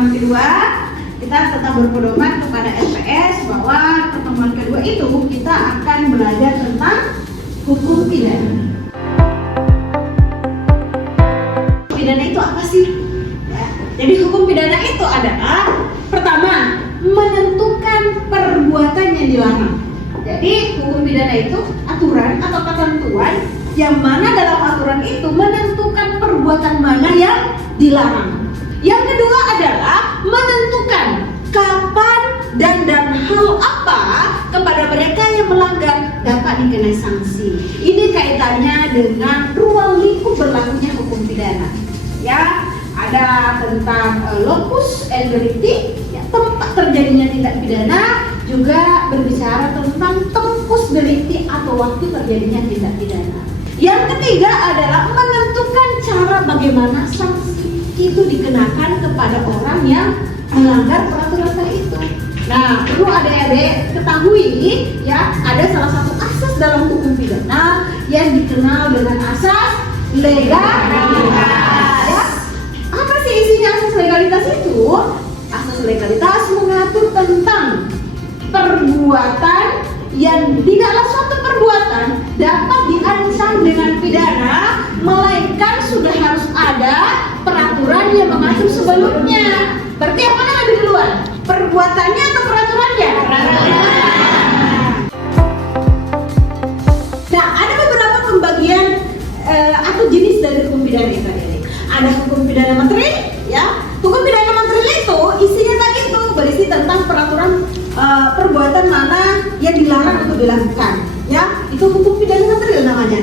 pertemuan kedua kita tetap berpedoman kepada SPS bahwa pertemuan kedua itu kita akan belajar tentang hukum pidana. Pidana itu apa sih? Ya, jadi hukum pidana itu adalah pertama, menentukan perbuatan yang dilarang. Jadi hukum pidana itu aturan atau ketentuan yang mana dalam aturan itu menentukan perbuatan mana yang dilarang. Yang kedua adalah menentukan kapan dan hal apa kepada mereka yang melanggar dapat dikenai sanksi. Ini kaitannya dengan ruang lingkup berlakunya hukum pidana. Ya, ada tentang locus and delicti, ya, tempat terjadinya tindak pidana, juga berbicara tentang tempus delicti atau waktu terjadinya tindak pidana. Yang ketiga adalah menentukan cara bagaimana sanksi itu dikenakan kepada orang yang melanggar peraturan tadi itu. Nah, perlu adik-adik ketahui ya, ada salah satu asas dalam hukum pidana yang dikenal dengan asas legalitas. Ya. Apa sih isinya asas legalitas itu? Asas legalitas mengatur tentang perbuatan yang tidaklah suatu perbuatan dapat diancam dengan pidana, melainkan sudah harus ada peraturan yang mengatur sebelumnya. Berarti apa yang lebih duluan? Perbuatannya atau peraturannya? Nah, ada beberapa pembagian atau jenis dari hukum pidana itu. Ada hukum pidana materi, ya. Hukum pidana materi itu isinya tadi itu berisi tentang peraturan perbuatan mana yang dilarang untuk dilakukan, ya. Itu hukum pidana material namanya.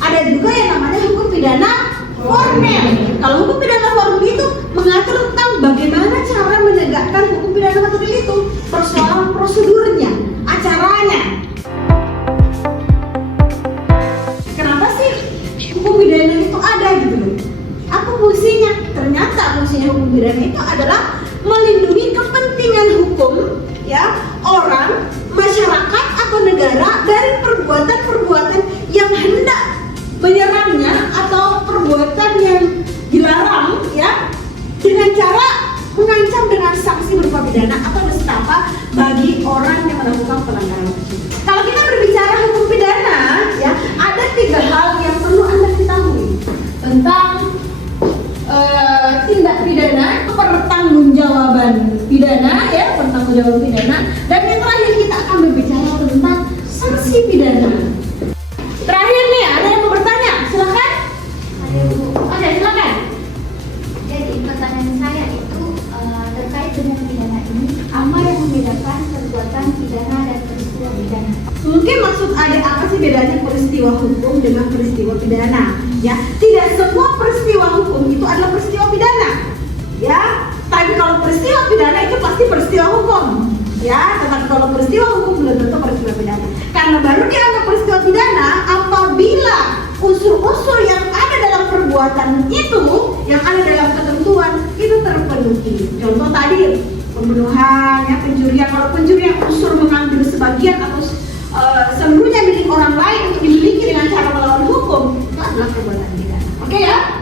Ada juga yang namanya hukum pidana formil. Kalau hukum pidana formil itu mengatur tentang bagaimana cara menegakkan hukum pidana material itu, persoalan prosedurnya, acaranya. Kenapa sih hukum pidana itu ada gitu loh? Apa fungsinya? Ternyata fungsinya hukum pidana itu adalah melindungi kepentingan hukum, ya, orang, masyarakat atau negara dari perbuatan-perbuatan yang hendak menyerangnya atau perbuatan yang dilarang, ya, dengan cara mengancam dengan sanksi berupa pidana atau nestapa bagi orang yang melakukan pelanggaran tersebut. Kalau kita berbicara hukum pidana, ya, ada 3 hal yang perlu Anda ketahui tentang tindak pidana, pertanggungjawaban pidana, ya, pertanggungjawaban pidana, dan yang terakhir kita akan berbicara tentang sanksi pidana. Terakhir nih, ada yang mau bertanya? Silakan. Ada Bu. Oke, silakan. Jadi pertanyaan saya itu terkait dengan pidana ini, apa yang membedakan perbuatan pidana dan peristiwa pidana? Mungkin maksud ada apa sih bedanya peristiwa hukum dengan peristiwa pidana? Ya, tidak semua peristiwa hukum itu adalah peristiwa pidana. Ya, tapi kalau peristiwa pidana itu pasti peristiwa hukum. Ya, tetapi kalau peristiwa hukum belum tentu peristiwa pidana. Karena baru dianggap peristiwa pidana apabila unsur-unsur yang ada dalam perbuatan itu, yang ada dalam ketentuan itu terpenuhi. Contoh tadi pembunuhan, ya, pencurian. Kalau pencurian unsur mengambil sebagian atau seluruhnya milik orang lain untuk dimiliki dengan cara melawan hukum, itu adalah perbuatan pidana. Oke ya?